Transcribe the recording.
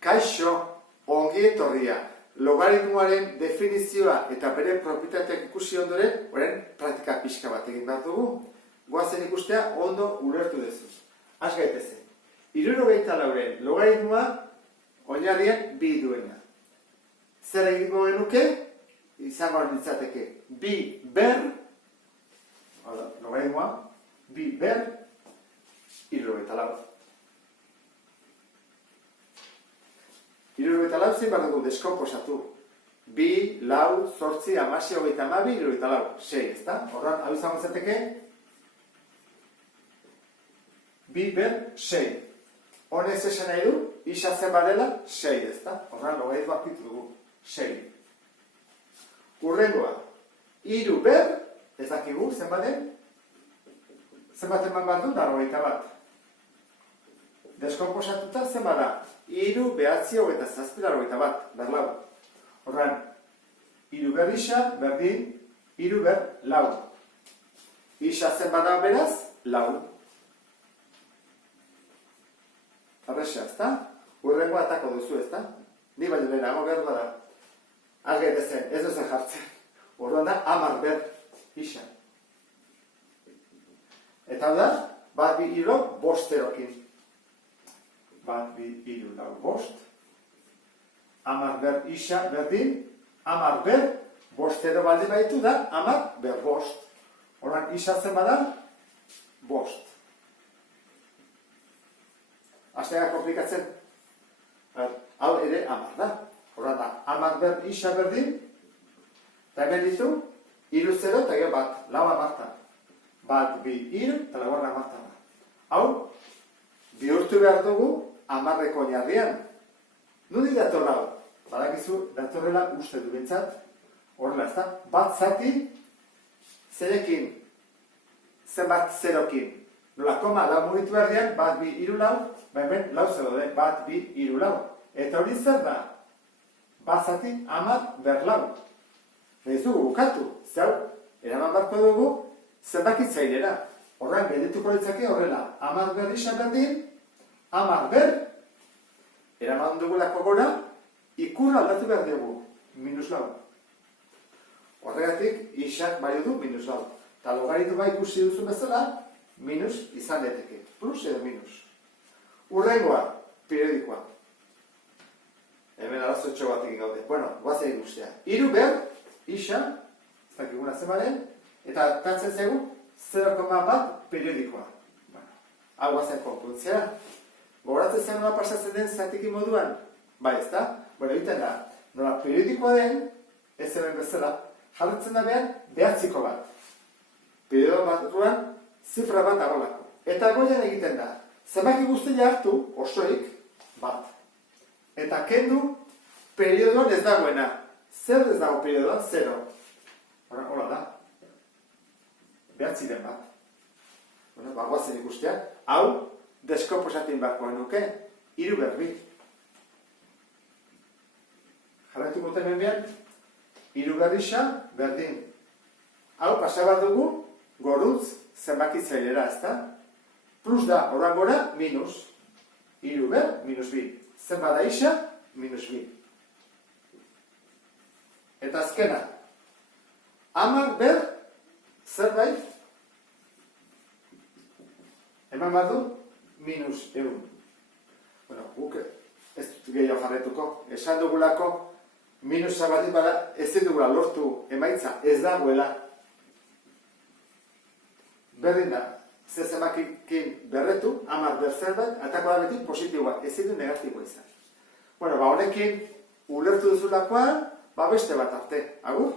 Kaixo, ongi etorria, logaritmoaren definizioa eta bere propietateak ikusi ondoren, orain praktika pixka bat egin behar dugu. Goazen ikustea ondo ulertu dezu. Has gaitezen. 74ren logaritmoa oinarrian bi duena. Zer egingo genuke? Izango nintzateke bi ber, logaritmoa, bi ber, 74. 74 zein behar dugu deskomposatu. 2, 4, 8, 16, 32, 74, 6, ezta? Horran, hau izango zateke 2 ber 6. Honez esan nahi du, isatzen badela 6, ezta? Horran, logaritmoak ditu dugu, 6. Urrengoa, 3 ber, ez dakigu, zenbaten eman behar du, 91 bat. Deskomposatuta zenbada, 3, 9, 27, 91 bat, berlau. Horran, 3 ber isa, berdin, 3 ber lau. Isa zenbada beraz, lau. Arresa, ezta? Urrengoa atako duzu, ezta? Ni baino lehenago behar bada. Argaitezen, ez duzen jartzen. Orduan da, 10 ber isa. Eta da, bat bi hilo, 5 zerokin. Bat bi hiru lau 5. 10 ber isa berdin, 10 ber, 5 zero balde baitu da, 10 ber 5. Horren isa zen bada, 5. Aztega komplikatzen, hau ere 10 da. Horren da, 10 ber isa berdin, eta hemen ditu, 3 zero eta gero bat, lau 10. Bat bi hiru eta lau 10. Hau, bihurtu behar dugu, 10eko oinarrian. Nundi dator hau? Badakizu, datorrela uste du bintzat, horrela, ezta? Bat zati, zerekin, zenbat zerokin. Nola, koma, lau mugitu behar bat bi hiru lau, hemen lau zero den, bat bi hiru lau. Eta hori zer da? Bat zati, 10 ber lau. Nahiz dugu, bukatu, zau, eraman barko dugu, zenbakitzailera. Horren, geldituko ditzake horrela, 10 ber isa berdin, 10 ber, eraman dugulako gora, ikurra aldatu behar dugu, minus lau. Horregatik, isak balio du minus lau. Eta logaritmoa ikusi duzu bezala, minus izan daiteke, plus edo minus. Urrengoa, periodikoa. Hemen arazotxo bat egin gaude. Bueno, guazen ikustea. 3 ber, isa, ez dakiguna zenbaren, eta tatzen zegu, 0,1 periodikoa. Hau guazen konpuntzea. Gogoratzen zen nola pasatzen den zatiki moduan? Bai, ez da? Bueno, egiten da, nola periodikoa den, ez hemen bezala, jarretzen da behar, behatziko bat. Periodo batuan, zifra bat agolako. Eta goian egiten da, zenbaki guztia hartu, osoik, bat. Eta kendu, periodoan ez dagoena. Zer ez dago periodoan? 0. Hola da. Behatzi den bat. Bueno, bagoazen ikustea. Hau, deskomposatin barkoa nuke, 3 ber 2. Jarraitu moten hemen, 3 ber isa, berdin. Hau, pasabat dugu, gorutz, zenbakitzailera, ezta? Plus da, oran gora, minus. 3 ber, minus 2. Zenbada isa, minus 2. Eta azkena, 10 ber, zerbait, eman bat du, minus 1. Bueno, guk ez dut gehiago jarretuko. Esan dugulako, minusa bat bada ez dugula lortu emaitza, ez dagoela. Berdin da, zezemakikin berretu, 10 ber zerbait, atako da beti positiboa, ez du negatiboa izan. Bueno, honekin ulertu duzulakoa, beste bat arte. Agur?